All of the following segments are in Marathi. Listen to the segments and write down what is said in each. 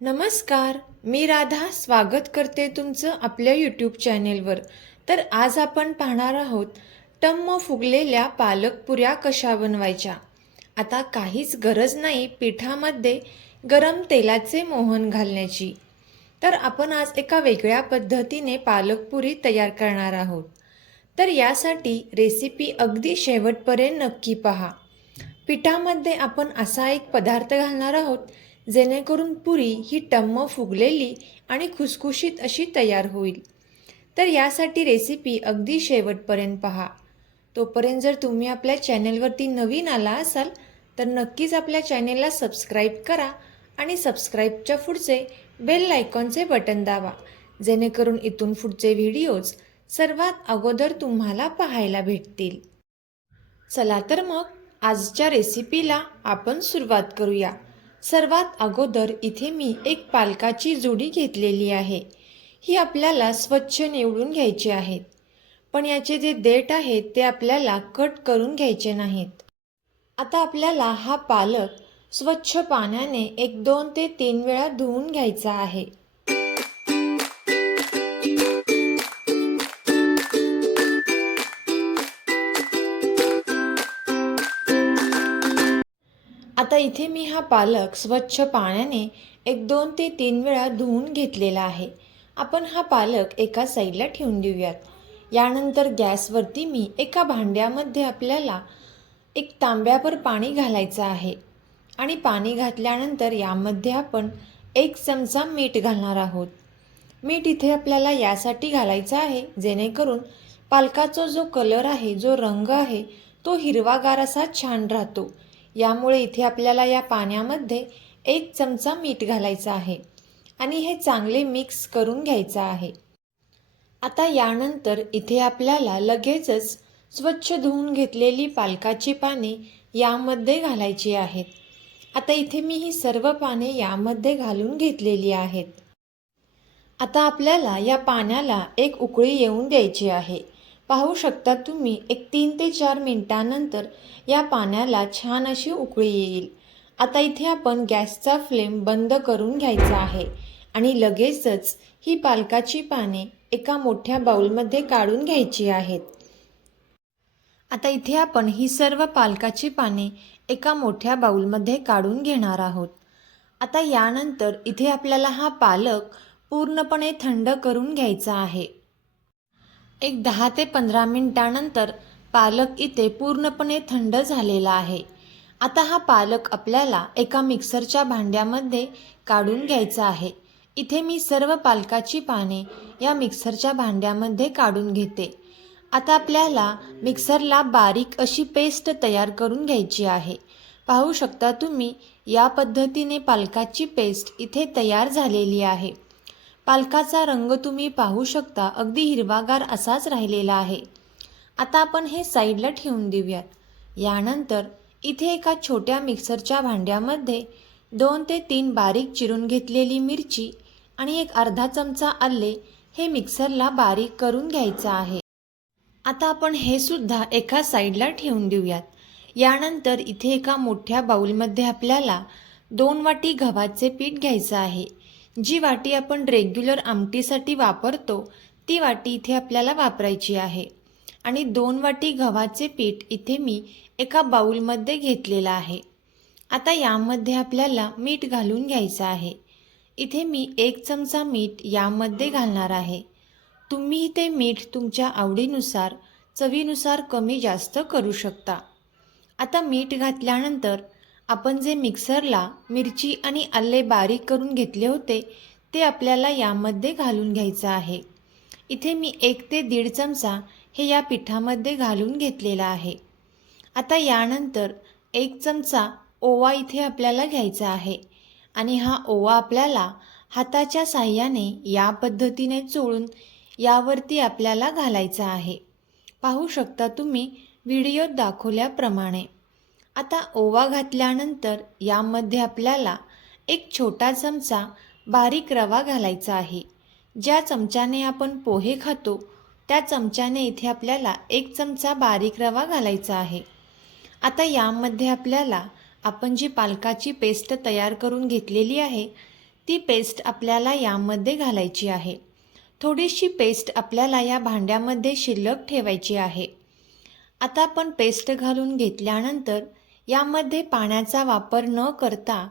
नमस्कार मी राधा स्वागत करते तुमचं आपल्या यूट्यूब चॅनेलवर तर आज आपण पाहणार आहोत टम्म फुगलेल्या पालकपुऱ्या कशा बनवायच्या? आता काहीच गरज नाही पिठामध्ये गरम तेलाचे मोहन घालण्याची. तर आपण आज एका वेगळ्या पद्धतीने पालकपुरी तयार करणार आहोत. तर यासाठी रेसिपी अगदी शेवटपर्यंत नक्की पहा. पिठामध्ये आपण असा एक पदार्थ घालणार आहोत जेणेकरून पुरी ही टम्म फुगलेली आणि खुसखुशीत अशी तयार होईल. तर यासाठी रेसिपी अगदी शेवटपर्यंत पहा. तोपर्यंत जर तुम्ही आपल्या चॅनेलवरती नवीन आला असाल तर नक्कीच आपल्या चॅनेलला सबस्क्राईब करा आणि सबस्क्राईबच्या पुढचे बेल आयकॉनचे बटन दाबा. जेणेकरून इथून पुढचे व्हिडिओज सर्वात अगोदर तुम्हाला पाहायला भेटतील. चला तर मग आजच्या रेसिपीला आपण सुरुवात करूया. सर्वात अगोदर इथे मी एक पालकाची जुडी घेतलेली आहे. ही आपल्याला स्वच्छ निवडून घ्यायची आहेत. पण याचे जे देठ आहेत ते आपल्याला कट करून घ्यायचे नाहीत. आता आपल्याला हा पालक स्वच्छ पाण्याने एक दोन ते तीन वेळा धुवून घ्यायचा आहे. आता इथे मी हा पालक स्वच्छ पाण्याने एक दोन ते तीन वेळा धुवून घेतलेला आहे. आपण हा पालक एका साईडला ठेवून देऊयात. यानंतर गॅसवरती मी एका भांड्यामध्ये आपल्याला एक तांब्यावर पाणी घालायचं आहे. आणि पाणी घातल्यानंतर यामध्ये आपण एक चमचा मीठ घालणार आहोत. मीठ इथे आपल्याला यासाठी घालायचं आहे जेणेकरून पालकाचा जो कलर आहे जो रंग आहे तो हिरवागार असा छान राहतो. यामुळे इथे आपल्याला या पाण्यामध्ये एक चमचा मीठ घालायचं आहे आणि हे चांगले मिक्स करून घ्यायचं आहे. आता यानंतर इथे आपल्याला लगेचच स्वच्छ धुवून घेतलेली पालकाची पाने यामध्ये घालायची आहेत. आता इथे मी ही सर्व पाने यामध्ये घालून घेतलेली आहेत. आता आपल्याला या पाण्याला एक उकळी येऊन द्यायची आहे. पाहू शकता तुम्ही एक तीन ते चार मिनटानंतर या पाण्याला छान अशी उकळी येईल. आता इथे आपण गॅसचा फ्लेम बंद करून घ्यायचा आहे आणि लगेचच ही पालकाची पाने एका मोठ्या बाउलमध्ये काढून घ्यायची आहेत. आता इथे आपण ही सर्व पालकाची पाने एका मोठ्या बाउलमध्ये काढून घेणार आहोत. आता यानंतर इथे आपल्याला हा पालक पूर्णपणे थंड करून घ्यायचा आहे. एक दहा ते पंधरा मिनिटानंतर पालक इथे पूर्णपणे थंड झालेला आहे. आता हा पालक आपल्याला एका मिक्सरच्या भांड्यामध्ये काढून घ्यायचा आहे. इथे मी सर्व पालकाची पाने या मिक्सरच्या भांड्यामध्ये काढून घेते. आता आपल्याला मिक्सरला बारीक अशी पेस्ट तयार करून घ्यायची आहे. पाहू शकता तुम्ही या पद्धतीने पालकाची पेस्ट इथे तयार झालेली आहे. पालकाचा रंग तुम्ही पाहू शकता. अगदी हिरवागार असाच राहिलेला आहे. आता आपण हे साईडला ठेवून देऊयात. यानंतर इथे एका छोट्या मिक्सरच्या भांड्यामध्ये दोन ते तीन बारीक चिरून घेतलेली मिरची आणि एक अर्धा चमचा आले हे मिक्सरला बारीक करून घ्यायचं आहे. आता आपण हे सुद्धा एका साईडला ठेवून देऊयात. यानंतर इथे एका मोठ्या बाऊलमध्ये आपल्याला दोन वाटी गव्हाचे पीठ घ्यायचं आहे. जी वाटी आपण रेग्युलर आमटीसाठी वापरतो ती वाटी इथे आपल्याला वापरायची आहे. आणि दोन वाटी गव्हाचे पीठ इथे मी एका बाऊलमध्ये घेतलेलं आहे. आता यामध्ये आपल्याला मीठ घालून घ्यायचं आहे. इथे मी एक चमचा मीठ यामध्ये घालणार आहे. तुम्ही ते मीठ तुमच्या आवडीनुसार चवीनुसार कमी जास्त करू शकता. आता मीठ घातल्यानंतर आपण जे मिक्सरला मिरची आणि आले बारीक करून घेतले होते ते आपल्याला यामध्ये घालून घ्यायचं आहे. इथे मी एक ते दीड चमचा हे या पिठामध्ये घालून घेतलेला आहे. आता यानंतर एक चमचा ओवा इथे आपल्याला घ्यायचा आहे आणि हा ओवा आपल्याला हाताच्या साह्याने या पद्धतीने चोळून यावरती आपल्याला घालायचा आहे. पाहू शकता तुम्ही व्हिडिओत दाखवल्याप्रमाणे. आता ओवा घातल्यानंतर यामध्ये आपल्याला एक छोटा चमचा बारीक रवा घालायचा आहे. ज्या चमच्याने आपण पोहे खातो त्या चमच्याने इथे आपल्याला एक चमचा बारीक रवा घालायचा आहे. आता यामध्ये आपल्याला आपण जी पालकाची पेस्ट तयार करून घेतलेली आहे ती पेस्ट आपल्याला यामध्ये घालायची आहे. थोडीशी पेस्ट आपल्याला या भांड्यामध्ये शिल्लक ठेवायची आहे. आता आपण पेस्ट घालून घेतल्यानंतर यामध्ये पाण्याचा वापर न करता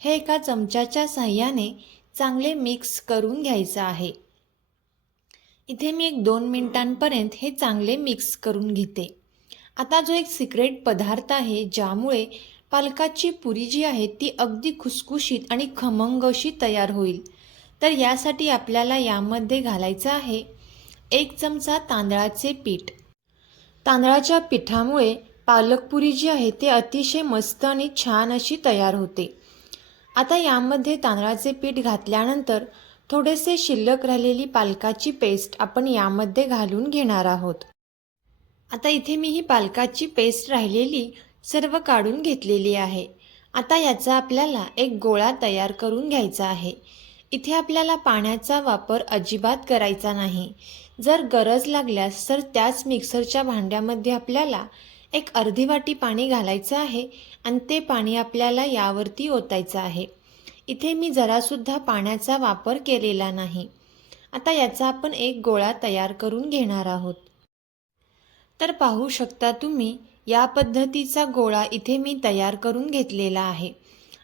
हे एका चमच्याच्या साह्याने चांगले मिक्स करून घ्यायचं आहे. इथे मी एक दोन मिनिटांपर्यंत हे चांगले मिक्स करून घेते. आता जो एक सिक्रेट पदार्थ आहे ज्यामुळे पालकाची पुरी जी आहे ती अगदी खुसखुशीत आणि खमंग अशी तयार होईल. तर यासाठी आपल्याला यामध्ये घालायचं आहे एक चमचा तांदळाचे पीठ. तांदळाच्या पिठामुळे पालकपुरी जी आहे ते अतिशय मस्त आणि छान अशी तयार होते. आता यामध्ये तांदळाचे पीठ घातल्यानंतर थोडेसे शिल्लक राहिलेली पालकाची पेस्ट आपण यामध्ये घालून घेणार आहोत. आता इथे मी ही पालकाची पेस्ट राहिलेली सर्व काढून घेतलेली आहे. आता याचा आपल्याला एक गोळा तयार करून घ्यायचा आहे. इथे आपल्याला पाण्याचा वापर अजिबात करायचा नाही. जर गरज लागल्यास तर त्याच मिक्सरच्या भांड्यामध्ये आपल्याला एक अर्धी वाटी पाणी घालायचं आहे आणि ते पाणी आपल्याला यावरती ओतायचं आहे. इथे मी जरासुद्धा पाण्याचा वापर केलेला नाही. आता याचा आपण एक गोळा तयार करून घेणार आहोत. तर पाहू शकता तुम्ही या पद्धतीचा गोळा इथे मी तयार करून घेतलेला आहे.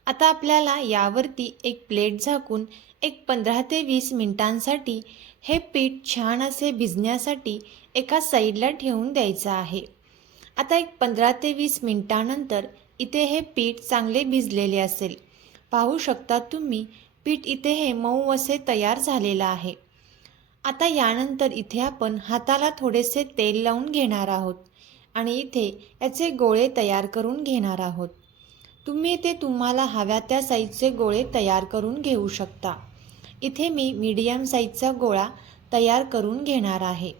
आता आपल्याला यावरती एक प्लेट झाकून एक पंधरा ते वीस मिनिटांसाठी हे पीठ छान असे भिजण्यासाठी एका साईडला ठेवून द्यायचं आहे. आता एक पंधरा ते वीस मिनिटानंतर इथे हे पीठ चांगले भिजलेले असेल. पाहू शकता तुम्ही पीठ इथे हे मऊ असे तयार झालेलं आहे. आता यानंतर इथे आपण हाताला थोडेसे तेल लावून घेणार आहोत आणि इथे याचे गोळे तयार करून घेणार आहोत. तुम्ही इथे तुम्हाला हव्या त्या साईजचे गोळे तयार करून घेऊ शकता. इथे मी मीडियम साईजचा गोळा तयार करून घेणार आहे.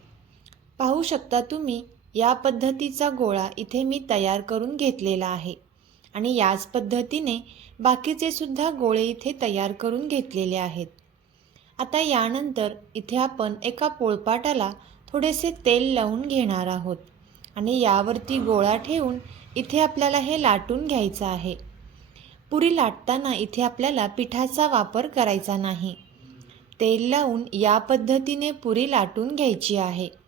पाहू शकता तुम्ही या पद्धतीचा गोळा इथे मी तयार करून घेतलेला आहे. आणि याच पद्धतीने बाकीचे सुद्धा गोळे इथे तयार करून घेतलेले आहेत. आता यानंतर इथे आपण एका पोळपाटाला थोडेसे तेल लावून घेणार आहोत. आणि यावरती गोळा ठेवून इथे आपल्याला हे लाटून घ्यायचं आहे. पुरी लाटताना इथे आपल्याला पिठाचा वापर करायचा नाही. तेल लावून या पद्धतीने पुरी लाटून घ्यायची आहे.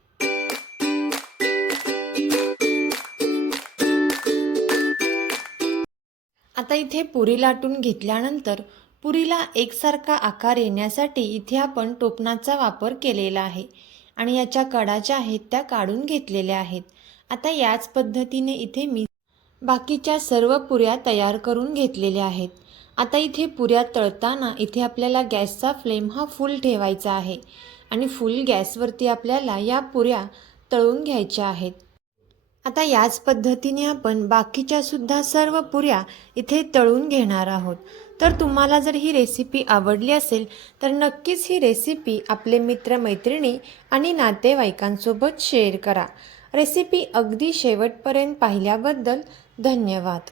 आता इथे पुरी लाटून घेतल्यानंतर पुरीला एकसारखा आकार येण्यासाठी इथे आपण टोपणाचा वापर केलेला आहे आणि याच्या कडा ज्या आहेत त्या काढून घेतलेल्या आहेत. आता याच पद्धतीने इथे मी बाकीच्या सर्व पुऱ्या तयार करून घेतलेल्या आहेत. आता इथे पुऱ्या तळताना इथे आपल्याला गॅसचा फ्लेम हा फुल ठेवायचा आहे आणि फुल गॅसवरती आपल्याला या पुऱ्या तळून घ्यायच्या आहेत. आता याच पद्धतीने आपण बाकीच्या सुद्धा सर्व पुऱ्या इथे तळून घेणार आहोत. तर तुम्हाला जर ही रेसिपी आवडली असेल तर नक्कीच ही रेसिपी आपले मित्रमैत्रिणी आणि नातेवाईकांसोबत शेअर करा. रेसिपी अगदी शेवटपर्यंत पाहिल्याबद्दल धन्यवाद.